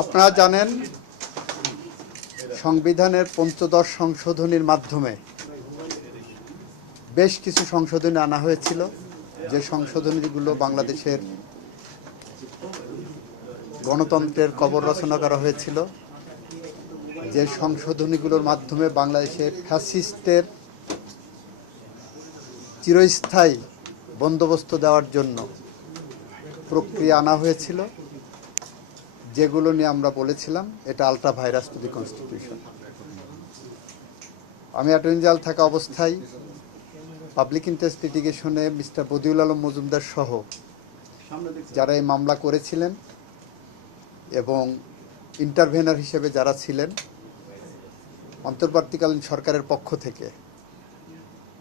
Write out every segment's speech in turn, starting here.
আপনারা জানেন সংবিধানের পঞ্চদশ সংশোধনীর মাধ্যমে বেশ কিছু সংশোধনী আনা হয়েছিল, যে সংশোধনীগুলো বাংলাদেশের গণতন্ত্রের কবর রচনা করা হয়েছিল, যে সংশোধনীগুলোর মাধ্যমে বাংলাদেশের ফ্যাসিস্টের চিরস্থায়ী বন্দোবস্ত দেওয়ার জন্য প্রক্রিয়া আনা হয়েছিল, যেগুলো নিয়ে আমরা বলেছিলাম এটা ultra vires to the constitution. আমি অ্যাটর্নি জেনারেল থাকা অবস্থায় পাবলিক ইন্টারেস্ট লিটিগেশনে মিস্টার বদিউল আলম মজুমদার সহ যারা এই মামলা করেছিলেন এবং ইন্টারভেনার হিসেবে যারা ছিলেন অন্তর্বর্তীকালীন সরকারের পক্ষ থেকে,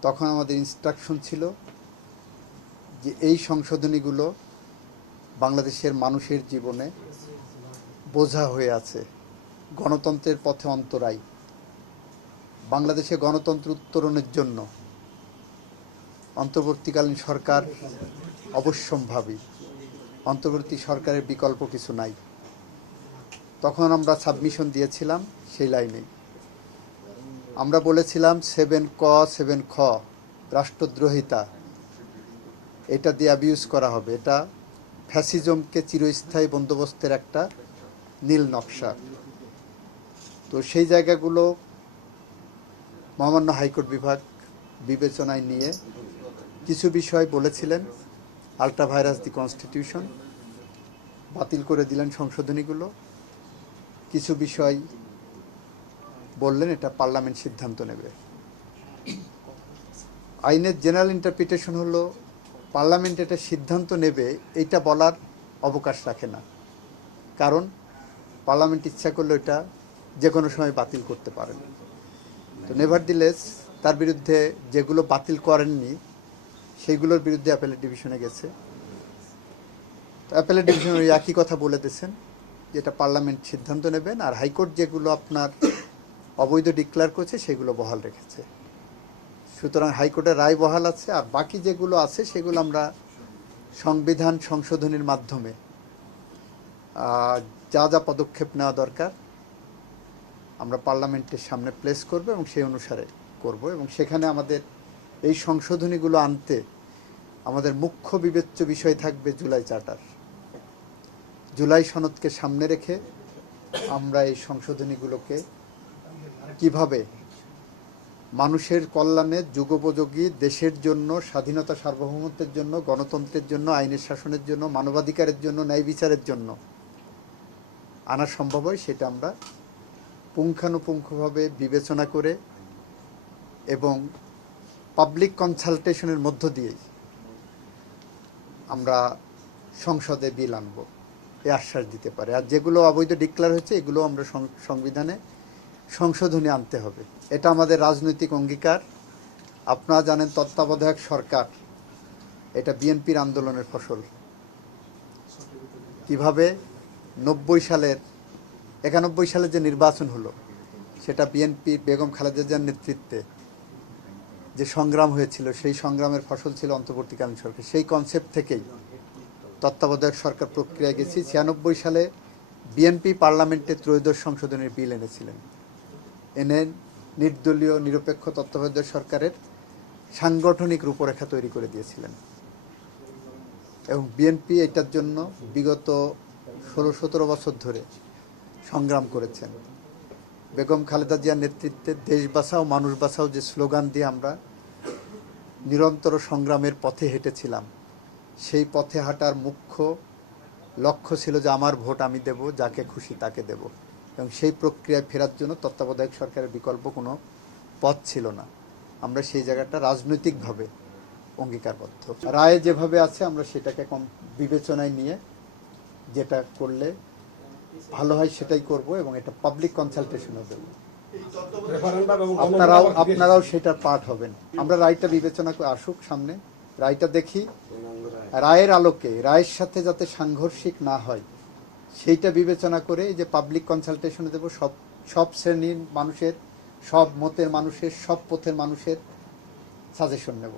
তখন আমাদের ইনস্ট্রাকশন ছিল যে এই সংশোধনীগুলো বাংলাদেশের মানুষের জীবনে বোঝা হয়ে আছে, গণতন্ত্রের পথে অন্তরায়। বাংলাদেশে গণতন্ত্র উত্তরণের জন্য অন্তর্বর্তীকালীন সরকার অবশ্যম্ভাবী, অন্তর্বর্তী সরকারের বিকল্প কিছু নাই। তখন আমরা সাবমিশন দিয়েছিলাম সেই লাইনে। আমরা বলেছিলাম 7 ক 7 খ রাষ্ট্রদ্রোহিতা, এটা দিয়ে অ্যাবিউজ করা হবে, এটা ফ্যাসিজমকে চিরস্থায়ী বন্দোবস্তের একটা নীল নকশা। তো সেই জায়গাগুলো মহামান্য হাইকোর্ট বিভাগ বিবেচনায় নিয়ে কিছু বিষয় বলেছিলেন আলট্রা ভাইরাস দি কনস্টিটিউশন, বাতিল করে দিলেন সংশোধনীগুলো। কিছু বিষয় বললেন এটা পার্লামেন্ট সিদ্ধান্ত নেবে। আইনের জেনারেল ইন্টারপ্রিটেশন হলো পার্লামেন্ট এটা সিদ্ধান্ত নেবে, এইটা বলার অবকাশ রাখে না, কারণ পার্লামেন্ট ইচ্ছা করলে এটা যে কোনো সময় বাতিল করতে পারেন। তো নেভারদিলেস তার বিরুদ্ধে যেগুলো বাতিল করেননি সেইগুলোর বিরুদ্ধে অ্যাপেলেট ডিভিশনে গেছে। তো অ্যাপেলেট ডিভিশন ওই একই কথা বলে দিয়েছেন যে এটা পার্লামেন্ট সিদ্ধান্ত নেবেন, আর হাইকোর্ট যেগুলো আপনার অবৈধ ডিক্লেয়ার করছে সেগুলো বহাল রেখেছে। সুতরাং হাইকোর্টের রায় বহাল আছে, আর বাকি যেগুলো আছে সেগুলো আমরা সংবিধান সংশোধনীর মাধ্যমে যা যা পদক্ষেপ নেওয়া দরকার আমরা পার্লামেন্টের সামনে প্লেস করব এবং সেই অনুসারে করব। এবং সেখানে আমাদের এই সংশোধনীগুলো আনতে আমাদের মুখ্য বিবেচ্য বিষয় থাকবে জুলাই চার্টার। জুলাই সনদকে সামনে রেখে আমরা এই সংশোধনীগুলোকে কিভাবে মানুষের কল্যাণে, যুগোপযোগী, দেশের জন্য, স্বাধীনতা সার্বভৌমত্বের জন্য, গণতন্ত্রের জন্য, আইনের শাসনের জন্য, মানবাধিকারের জন্য, ন্যায় বিচারের জন্য আনা সম্ভব হয়, সেটা আমরা পুঙ্খানুপুঙ্খভাবে বিবেচনা করে এবং পাবলিক কনসালটেশনের মধ্য দিয়েই আমরা সংসদে বিল আনব, এ আশ্বাস দিতে পারে। আর যেগুলো অবৈধ ডিক্লেয়ার হয়েছে এগুলো আমরা সংবিধানে সংশোধনী আনতে হবে, এটা আমাদের রাজনৈতিক অঙ্গীকার। আপনারা জানেন তত্ত্বাবধায়ক সরকার এটা বিএনপির আন্দোলনের ফসল। কিভাবে 91 সালের যে নির্বাচন হলো সেটা বিএনপির বেগম খালেদা জিয়ার নেতৃত্বে যে সংগ্রাম হয়েছিল সেই সংগ্রামের ফসল ছিল অন্তর্বর্তীকালীন সরকার। সেই কনসেপ্ট থেকেই তত্ত্বাবধায়ক সরকার প্রক্রিয়ায় গেছি। 96 সালে বিএনপি পার্লামেন্টে ত্রয়োদশ সংশোধনের বিল এনেছিলেন, এনে নির্দলীয় নিরপেক্ষ তত্ত্বাবধায়ক সরকারের সাংগঠনিক রূপরেখা তৈরি করে দিয়েছিলেন। এবং বিএনপি এটার জন্য বিগত 16-17 বছর ধরে সংগ্রাম করেছেন। বেগম খালেদা জিয়ার নেতৃত্বে দেশ বাঁচাও মানুষ বাঁচাও যে স্লোগান দিয়ে আমরা নিরন্তর সংগ্রামের পথে হেঁটেছিলাম, সেই পথে হাঁটার মুখ্য লক্ষ্য ছিল যে আমার ভোট আমি দেব, যাকে খুশি তাকে দেব। এবং সেই প্রক্রিয়ায় ফেরার জন্য তত্ত্বাবধায়ক সরকারের বিকল্প কোনো পথ ছিল না। আমরা সেই জায়গাটা রাজনৈতিকভাবে অঙ্গীকারবদ্ধ। রায় যেভাবে আছে আমরা সেটাকে বিবেচনায় নিয়ে যেটা করলে ভালো হয় সেটাই করব এবং এটা পাবলিক কনসালটেশনও দেব। আপনারাও সেটার পার্ট হবেন। আমরা রায়টা বিবেচনা করে আসুক সামনে, রায়টা দেখি, রায়ের আলোকে রায়ের সাথে যাতে সাংঘর্ষিক না হয় সেইটা বিবেচনা করে যে পাবলিক কনসালটেশনে দেব। সব শ্রেণীর মানুষের, সব মতের মানুষের, সব পথের মানুষের সাজেশন নেব।